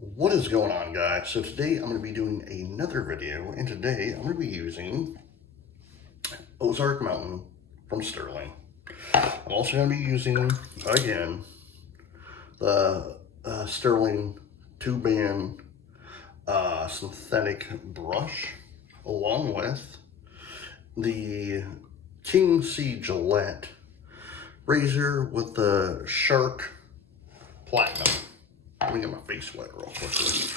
What is going on, guys? So today I'm going to be doing another video, and today I'm going to be using Ozark Mountain from Stirling. I'm also going to be using, again, the Stirling 2-band synthetic brush, along with the King C Gillette razor with the Shark Platinum. Let me get my face wet real quickly.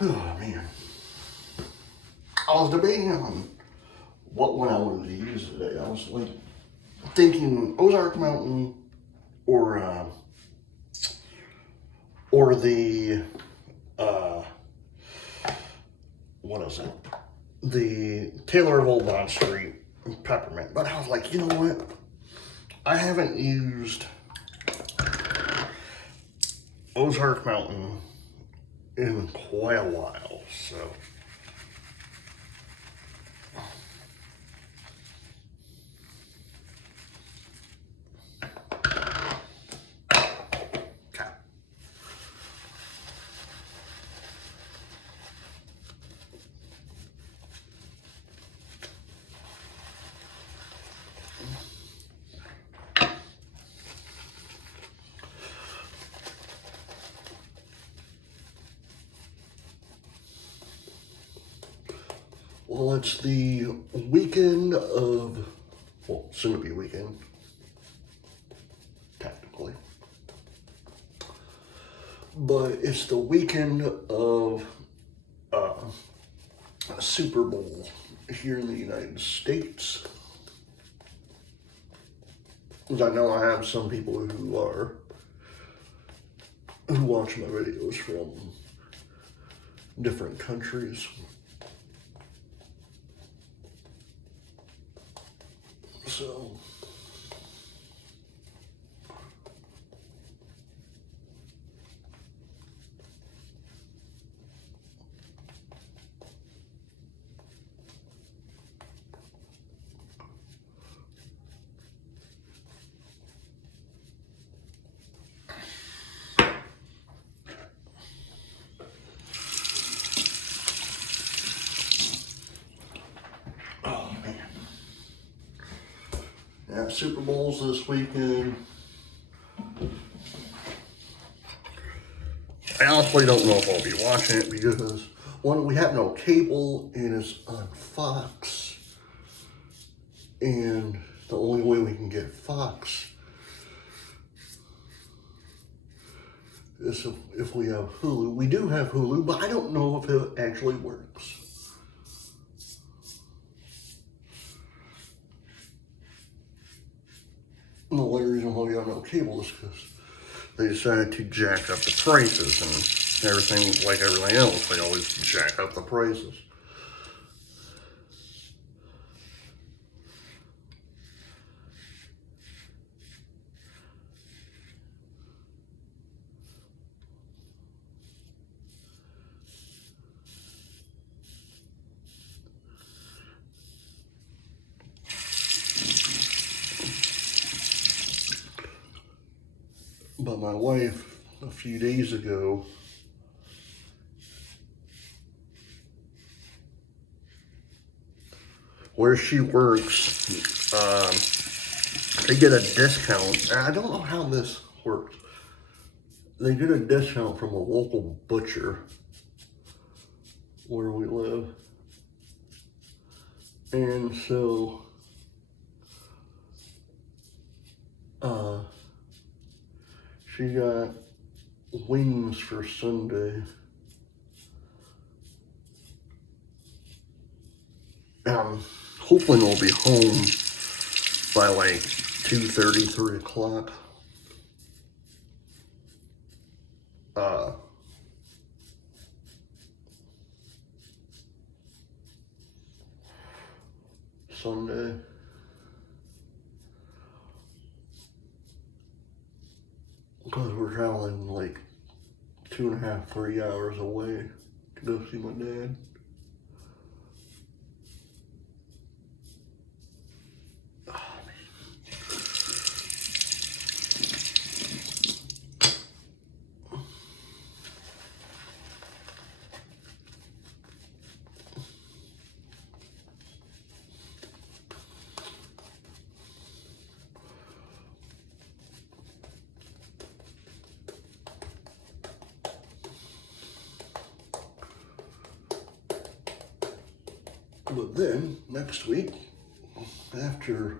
Oh man. I was debating on what one I wanted to use today. I was like thinking Ozark Mountain or the what is it? The Taylor of Old Bond Street peppermint. But I was like, you know what? I haven't used Ozark Mountain in quite a while, so. Okay. Well, it's the weekend of, well, soon to be weekend, technically. But it's the weekend of Super Bowl here in the United States. Because I know I have some people who watch my videos from different countries. So, oh man. Yeah, Super Bowl's this weekend. I honestly don't know if I'll be watching it because, one, we have no cable and it's on Fox. And the only way we can get Fox is if we have Hulu. We do have Hulu, but I don't know if it actually works. And the only reason why we have no cable is because they decided to jack up the prices and everything, like everything else, they always jack up the prices. But my wife, a few days ago, where she works, they get a discount. And I don't know how this works. They get a discount from a local butcher where we live. And so, she got wings for Sunday. And I'm hoping we'll be home by like 2:30, 3 o'clock. Sunday. Because we're traveling like 2.5, 3 hours away to go see my dad. But then, next week, after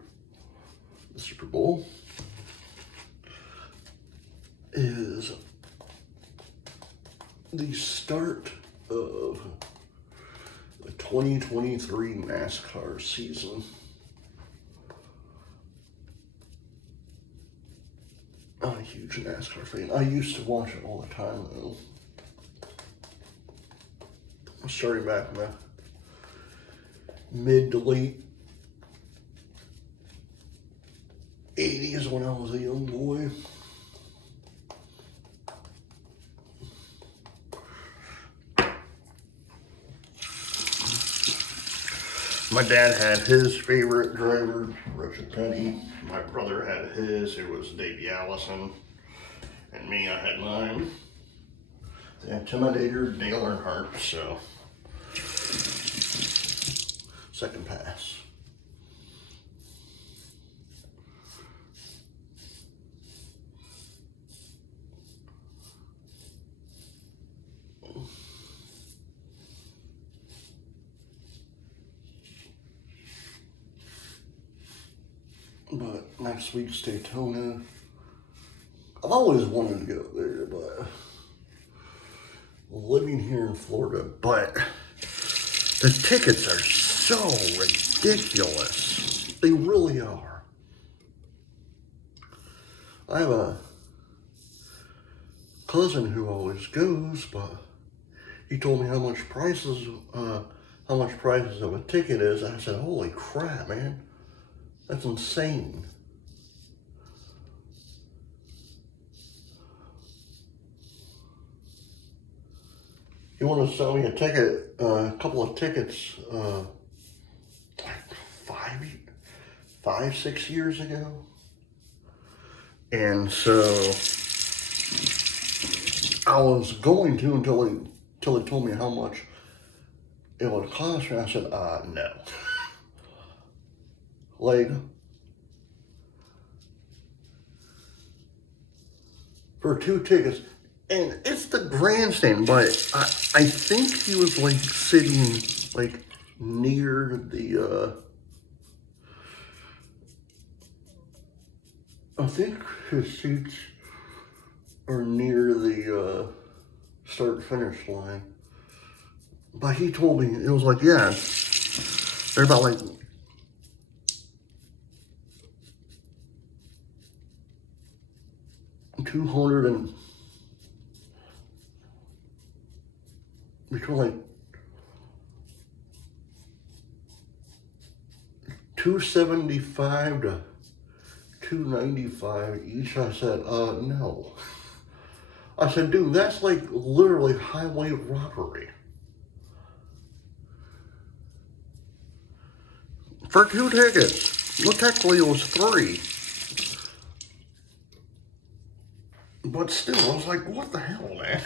the Super Bowl, is the start of the 2023 NASCAR season. I'm a huge NASCAR fan. I used to watch it all the time, though. Starting back in the mid to late 80s when I was a young boy. My dad had his favorite driver, Richard Petty. My brother had his, it was Davey Allison. And me, I had mine, the Intimidator, Dale Earnhardt, so second pass. But next week's Daytona, I've always wanted to go there, but living here in Florida, but the tickets are so ridiculous. They really are. I have a cousin who always goes, but he told me how much prices of a ticket is. I said, holy crap, man. That's insane. You want to sell me a ticket, a couple of tickets, five, 6 years ago. And so I was going to until he told me how much it would cost me. I said, no. Like, for 2 tickets, and it's the grandstand, but I think he was like sitting like near the, I think his seats are near the start-finish line. But he told me, it was like, yeah, they're about like between like $275 to $295 each. I said, no. I said, dude, that's like literally highway robbery. For 2 tickets. Well, technically it was 3. But still, I was like, what the hell, man?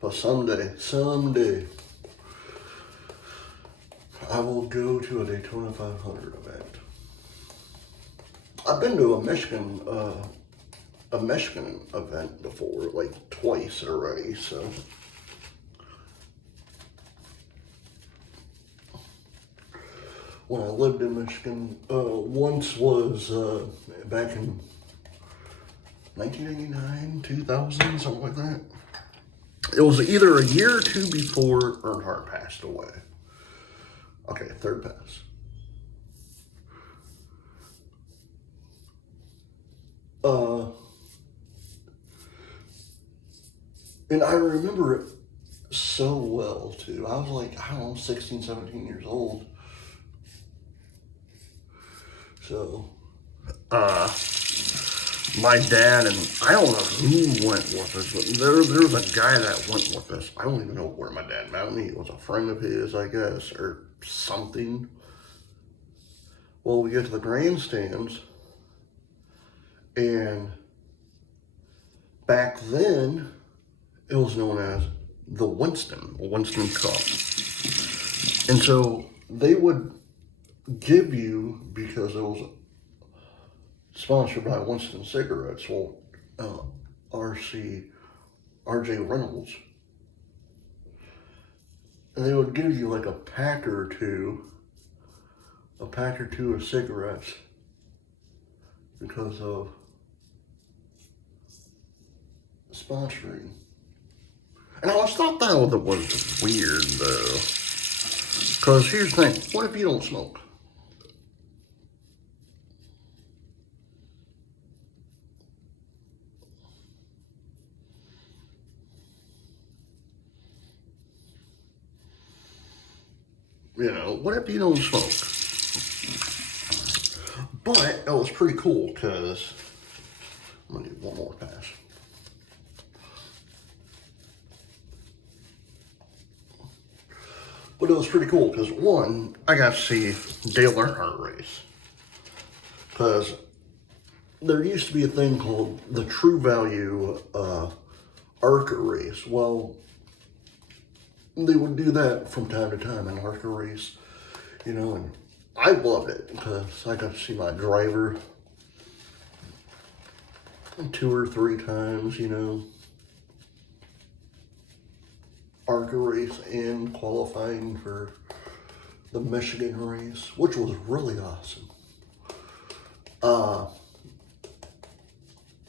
But someday, I will go to a Daytona 500 event. I've been to a Michigan event before, like twice already, so. When I lived in Michigan, once was back in 1989, 2000, something like that. It was either a year or 2 before Earnhardt passed away. Okay, third pass. And I remember it so well, too. I was like, I don't know, 16, 17 years old. So, my dad and I don't know who went with us, but there's a guy that went with us. I don't even know where my dad met me. It was a friend of his, I guess, or something. Well, we get to the grandstands, and back then, it was known as the Winston Cup. And so they would give you, because it was sponsored by Winston Cigarettes, well, RJ Reynolds, and they would give you like a pack or two of cigarettes because of sponsoring. And I always thought that was weird though, because here's the thing, what if you don't smoke? You know, what if you don't smoke? But it was pretty cool because, I'm gonna do one more pass. But it was pretty cool because, one, I got to see Dale Earnhardt race. Because there used to be a thing called the True Value ARCA race. Well, they would do that from time to time, an ARCA race, you know, and I loved it because I got to see my driver 2 or 3 times, you know, ARCA race and qualifying for the Michigan race, which was really awesome.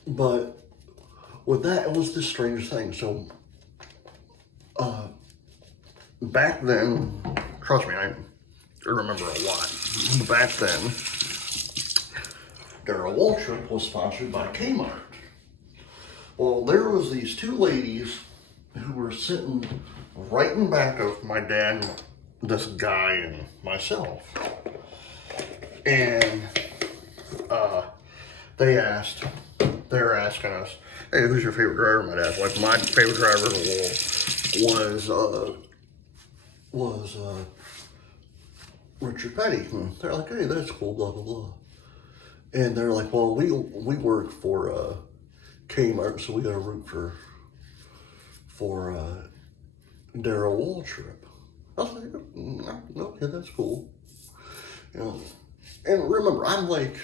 But with that, it was the strangest thing. So, back then, trust me, I remember a lot. Back then, Darrell Waltrip was sponsored by Kmart. Well, there was these 2 ladies who were sitting right in back of my dad, this guy, and myself. And they're asking us, hey, who's your favorite driver? My dad's like, my favorite driver was Richard Petty. And they're like, hey, that's cool, blah, blah, blah. And they're like, well, we work for Kmart, so we got to root for Darrell Waltrip. I was like, okay, that's cool. You know, and remember, I'm like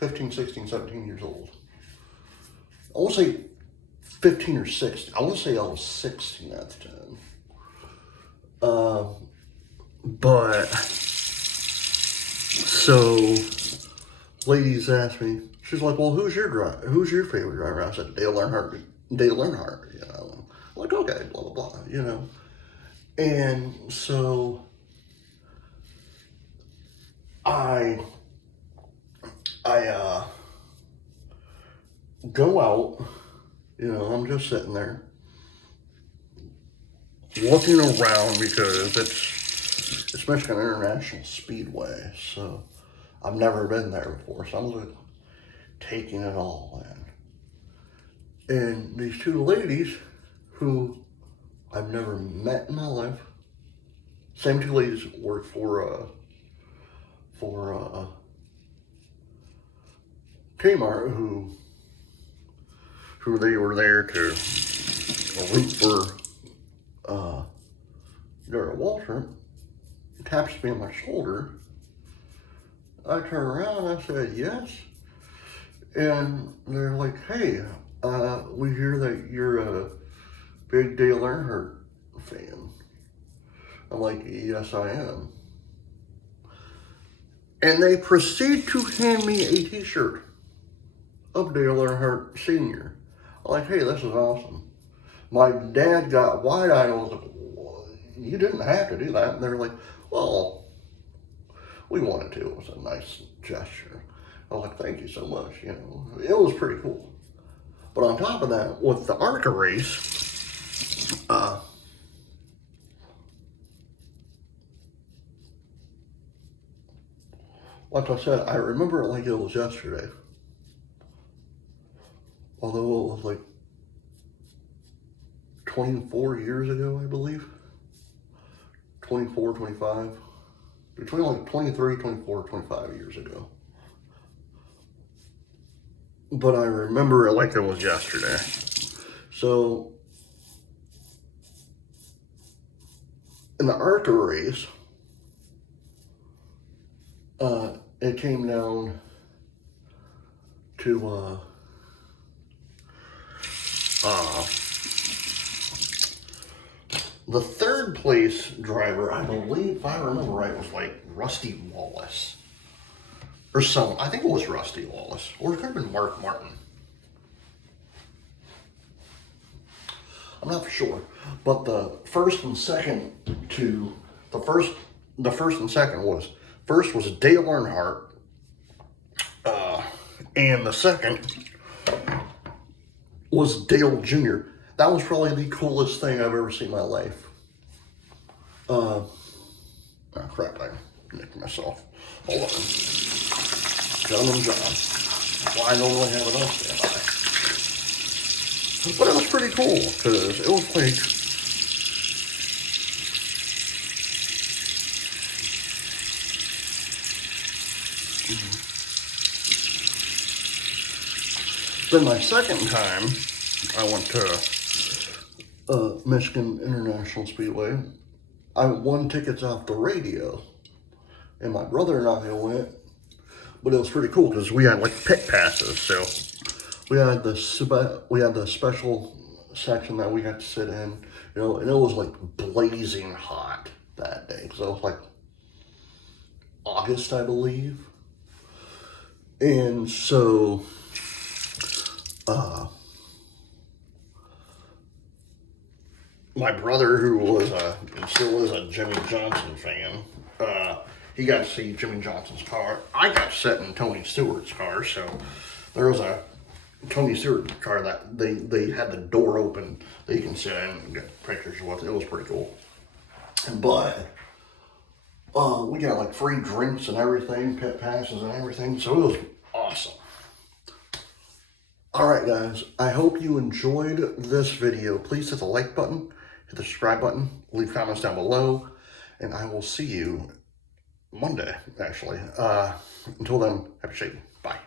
15, 16, 17 years old. I want to say 15 or 16. I want to say I was 16 at the time. But, so, ladies asked me, she's like, well, who's your favorite driver? I said, Dale Earnhardt, you know. I'm like, okay, blah, blah, blah, you know. And so, I go out, you know, I'm just sitting there looking around because it's Michigan International Speedway, so I've never been there before, so I'm like taking it all in. And these 2 ladies who I've never met in my life, same 2 ladies work for Kmart, who they were there to root for Darrell Waltrip, taps me on my shoulder. I turn around and I said, yes. And they're like, hey, we hear that you're a big Dale Earnhardt fan. I'm like, yes, I am. And they proceed to hand me a t-shirt of Dale Earnhardt Sr. I'm like, hey, this is awesome. My dad got wide-eyed. I was like, well, you didn't have to do that. And they were like, well, we wanted to. It was a nice gesture. I was like, thank you so much. You know, it was pretty cool. But on top of that, with the ARCA race, like I said, I remember it like it was yesterday. Although it was like 24 years ago, I believe. 24, 25. Between like 23, 24, 25 years ago. But I remember it like it was yesterday. So, in the ARCA race, it came down to the third place driver, I believe, if I remember right, was like Rusty Wallace. Or someone. I think it was Rusty Wallace. Or it could have been Mark Martin. I'm not for sure. But the first and second was, first was Dale Earnhardt. And the second was Dale Jr. That was probably the coolest thing I've ever seen in my life. Oh crap, I nicked myself. Hold on. Gentleman John. Well, I normally have it on standby. But it was pretty cool, because it was like, then my second time, I went to Michigan International Speedway. I won tickets off the radio, and my brother and I went, but it was pretty cool because we had like pit passes, so we had the special section that we got to sit in, you know, and it was like blazing hot that day because it was like August, I believe, and so my brother, who was and still is a Jimmy Johnson fan, he got to see Jimmy Johnson's car. I got to sit in Tony Stewart's car, so there was a Tony Stewart car that they had the door open that you can sit in and get pictures with. It was pretty cool. But we got like free drinks and everything, pit passes and everything, so it was awesome. Alright guys, I hope you enjoyed this video. Please hit the like button, hit the subscribe button, leave comments down below, and I will see you Monday, actually. Until then, happy shading. Bye.